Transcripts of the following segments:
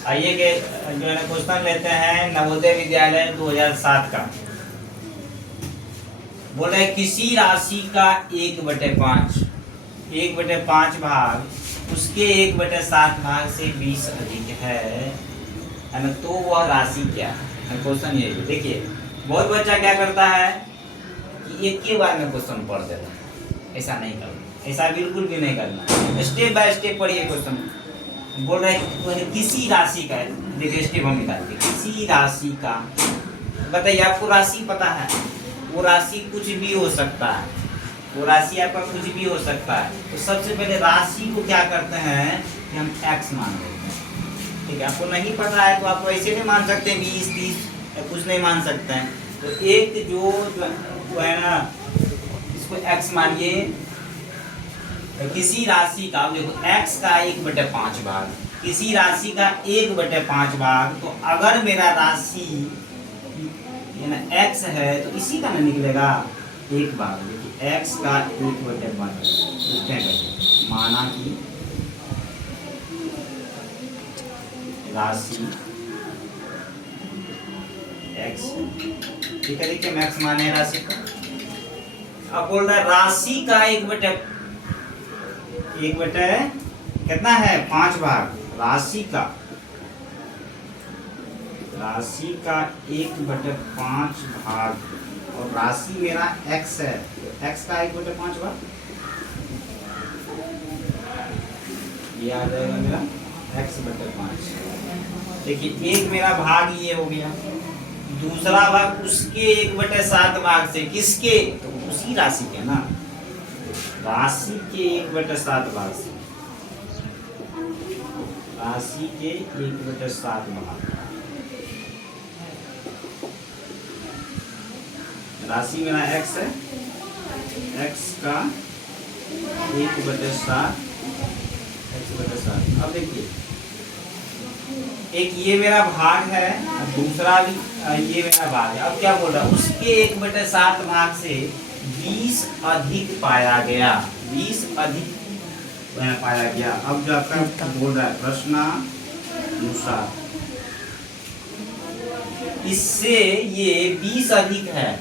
आइए के जो है ना क्वेश्चन लेते हैं नवोदय विद्यालय 2007 का। बोल रहे किसी राशि का 1/5 भाग उसके 1/7 भाग से 20 अधिक है ना, तो वह राशि क्या है। क्वेश्चन ये देखिए, बहुत बच्चा क्या करता है कि एक के बार में क्वेश्चन पढ़ देता है। ऐसा नहीं करना, ऐसा बिल्कुल भी नहीं करना। स्टेप बाय स्टेप पढ़िए क्वेश्चन। बोल रहे किसी राशि का, देखिए स्टेप हम निकालते किसी राशि का। बताइए आपको राशि पता है, वो राशि कुछ भी हो सकता है, वो राशि आपका कुछ भी हो सकता है। तो सबसे पहले राशि को क्या करते हैं कि हम x मान लेते हैं। ठीक है, आपको नहीं पता है तो आप ऐसे नहीं मान सकते 20 30 या कुछ नहीं मान सकते हैं। तो एक जो है ना, इसको x मानिए। किसी राशि का देखो x का 1/5 भाग, किसी राशि का 1/5 भाग। तो अगर मेरा राशि ना x है तो इसी का ना निकलेगा 1 भाग। देखिए x का 1/5 माना कि राशि x। ठीक है, देखिए मैक्स माने राशि का। अब बोल रहा है राशि का 1/5 कितना है 5 भाग। राशि का 1/5 भाग और राशि मेरा x है, तो x का 1/5 भाग ये आ जाएगा मेरा x/5। देखिए एक मेरा भाग ये हो गया, दूसरा भाग उसके 1/7 भाग से, किसके, तो उसी राशि के ना, राशि के 1/7 भाग से, राशि के 1/7 भाग। राशि मेरा x है, x का 1/7 x/7। अब देखिए एक ये मेरा भाग है, दूसरा भी ये मेरा भाग है। अब क्या बोल रहा है, उसके 1/7 भाग से 20 अधिक पाया गया, 20 अधिक पाया गया। अब जो आपका बोल रहा है प्रश्नानुसार इससे ये 20 अधिक है,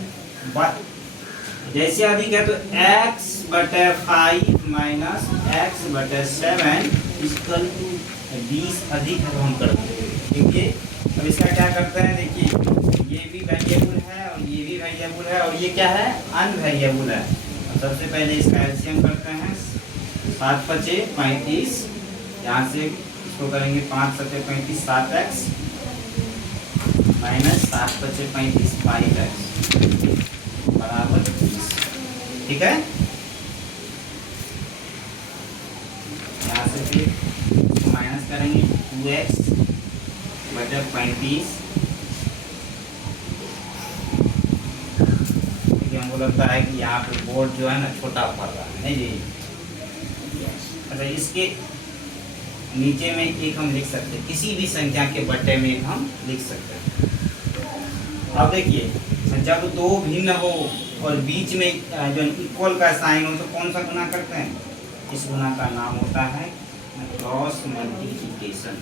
जैसे अधिक है तो x/5 minus x/7 equal to 20 अधिक है, तो हम करते हैं। देखिए अब इसका क्या करते हैं, देखिए ये भी वेरिएबल है और ये भी वेरिएबल है और ये क्या है अनवेरिएबल है। सबसे पहले इसका एलसीएम करते हैं, 7×5 = 35। यहाँ से इसको करेंगे 5×7 = 35, 7x माइनस 7×5 = 35 5x बराबर 20। ठीक है, यहाँ से फिर माइनस करेंगे 2x/35। हमको लगता है कि यहाँ पे बोर्ड जो है ना छोटा पड़ रहा है, नहीं जी। अच्छा इसके नीचे में एक हम लिख सकते हैं, किसी भी संख्या के बट्टे में एक हम लिख सकते हैं। अब देखिए जब दो भिन्न हो और बीच में जो इक्वल का साइन हो तो कौन सा गुना करते हैं, इस गुना का नाम होता है क्रॉस मल्टीप्लिकेशन।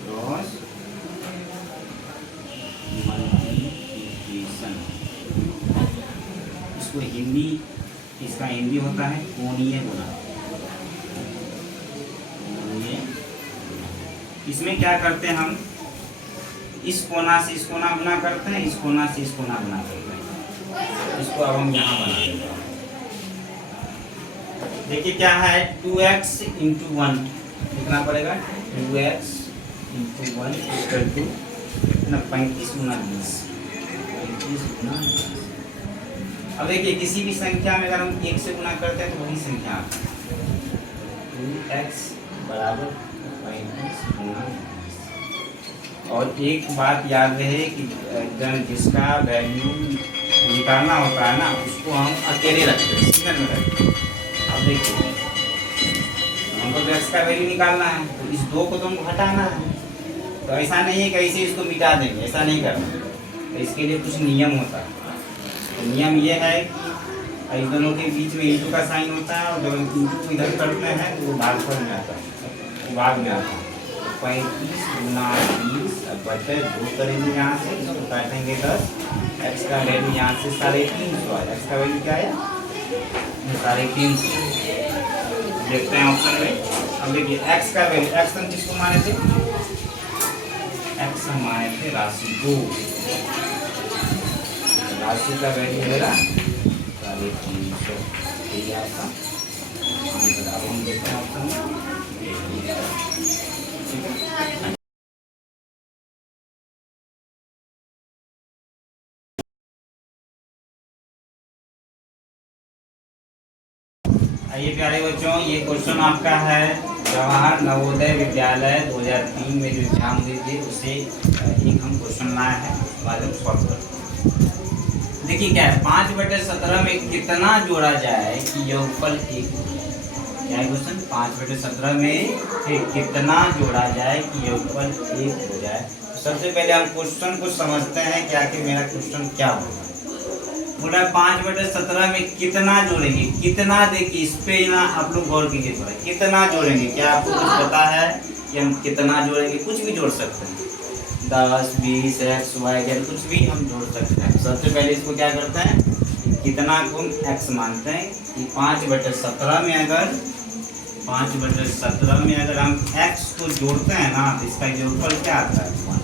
क्रॉस मल्टीप्लिकेशन इसको हिंदी, इसका हिंदी होता है कोणीय गुणा। इसमें क्या करते हैं हम, इस कोना से इस कोना गुना करते हैं, इस कोना से इस कोना गुना करते हैं। इसको अब हम यहाँ बना देते हैं। देखिए क्या है 2x × 1 लिखना पड़ेगा, 2x × 1 इक्वल टू 35 × 20। अब देखिए किसी भी संख्या में अगर हम 1 से गुना करते हैं तो वही संख्या 2x = 35 × 20। और एक बात याद रहे कि जिसका वैल्यू निकालना होता है ना उसको हम अकेले रखते हैं, सिंगल में रखते हैं। अब देखिए हमको तो x का वैल्यू निकालना है तो इस 2 को तो हमको हटाना है। तो ऐसा नहीं है कि ऐसे इसको मिटा देंगे, ऐसा नहीं करना। तो इसके लिए कुछ नियम होता है। तो नियम ये है कि इन दोनों के बीच में इंटू का साइन होता है और जब इंटू को इधर करते हैं तो वो भागफल में आता है, भाग में आता है। 35 गुना 20 बटे 2 करेंगे यहाँ से, इसको काटेंगे 10। एक्स का वैल्यू यहाँ से 350 आया। एक्स का वैल्यू क्या आया? 350। देखते हैं ऑप्शन में। अब देखिए एक्स का वैल्यू, एक्स हम किसको माने थे? एक्स हम माने थे राशि को। राशि का वैल्यू मेरा 350। यही आपका आंसर। अब हम देखते हैं ऑप्शन में। ठीक है, आइए प्यारे बच्चों, ये क्वेश्चन आपका है जवाहर नवोदय विद्यालय 2003 में जो एग्जाम दी थी उसे एक हम क्वेश्चन लाए हैं, बाद में सॉल्व कर। देखिए क्या है, 5/17 में कितना जोड़ा जाए कि योगफल 1 हो? क्या है क्वेश्चन? 5/17 में कितना जोड़ा जाए कि योगफल 1 हो जाए। तो सबसे पहले हम क्वेश्चन को समझते हैं कि आखिर मेरा क्वेश्चन क्या होगा। बोला 5/17 में कितना जोड़ेंगे, कितना। देखिए इस पे ना आप लोग गौर कीजिए थोड़ा, कितना जोड़ेंगे। क्या आपको कुछ पता है कि हम कितना जोड़ेंगे? कुछ भी जोड़ सकते हैं, 10, 20, x, y, z कुछ भी हम जोड़ सकते हैं। सबसे पहले इसको क्या करते हैं, कितना को हम x मानते हैं कि 5/17 में अगर 5/17 में अगर हम x को जोड़ते हैं ना तो इसका योगफल क्या आता है? 1।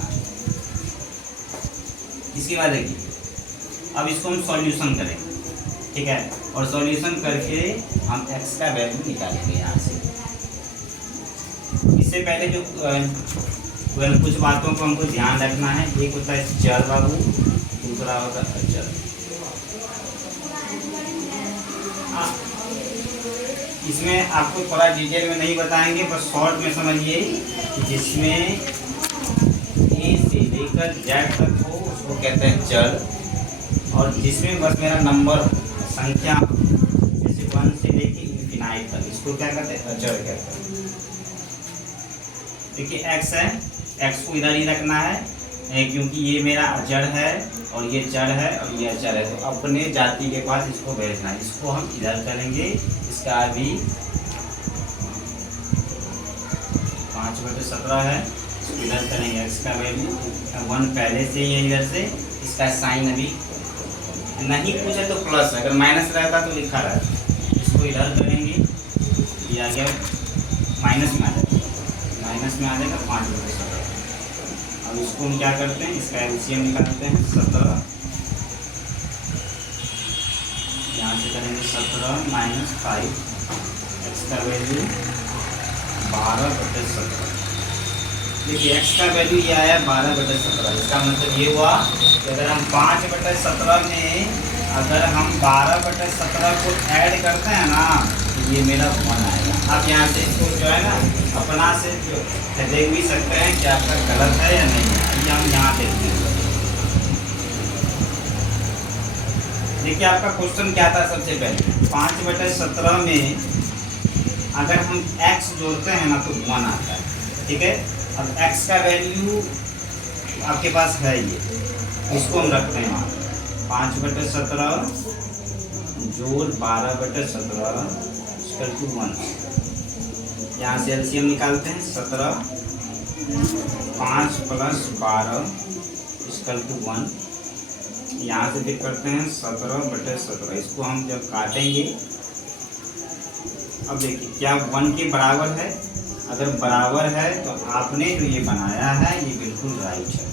इसके बाद देखिए अब इसको हम सॉल्यूशन करेंगे, ठीक है, और सॉल्यूशन करके हम x का वैल्यू निकालेंगे यहाँ से। इससे पहले जो कुछ बातों को हमको ध्यान रखना है। एक होता है चर बाबू, दूसरा होता है अचर। इसमें आपको थोड़ा डिटेल में नहीं बताएंगे, बस शॉर्ट में समझिए। जिसमें ए से लेकर जेड तक हो उसको कहते हैं चर, और जिसमें बस मेरा नंबर संख्या जैसे 1 से लेके इनफिनाइट तक, इसको क्या कहते हैं? अचर कहते हैं। देखिए x है, x को इधर ही रखना है क्योंकि ये मेरा अचर है और ये चर है और ये अचर है, तो अपने जाति के पास इसको भेजना है। इसको हम इधर करेंगे, इसका भी 5/17 है, इसको इधर करेंगे। x का वैल्यू 1 पहले से ही है इधर से, इसका साइन अभी नहीं पूछे तो प्लस, अगर माइनस रहता तो लिखा रहता। इसको इधर करेंगे, ये आ गया माइनस में आ जाएगा, माइनस में आ जाएगा 5/17। अब इसको हम क्या करते हैं, इसका एलसीएम निकालते हैं 17। यहाँ से करेंगे 17 - 5, एक्स का वैल्यू 12/17। देखिए x का वैल्यू ये आया 12/17। इसका मतलब ये हुआ कि अगर हम 5/17 में अगर हम 12/17 को ऐड करते हैं ना तो ये मेरा 1 आएगा। अब यहाँ से इसको जो है ना अपना से जो देख भी सकते हैं कि आपका गलत है या नहीं है। ये हम यहाँ देखते हैं। देखिए आपका क्वेश्चन क्या था, सबसे पहले 5/17 में अगर हम x जोड़ते हैं ना तो 1 आता है, ठीक है। अब x का वैल्यू आपके पास है ये, इसको हम रखते हैं वहाँ 5/17 जोड़ 12/17 = 1। यहाँ से एलसीएम निकालते हैं 17, 5 + 12 = 1। यहाँ से फिर करते हैं 17/17। इसको हम जब काटेंगे, अब देखिए क्या 1 के बराबर है? अगर बराबर है तो आपने जो ये बनाया है ये बिल्कुल राइट है।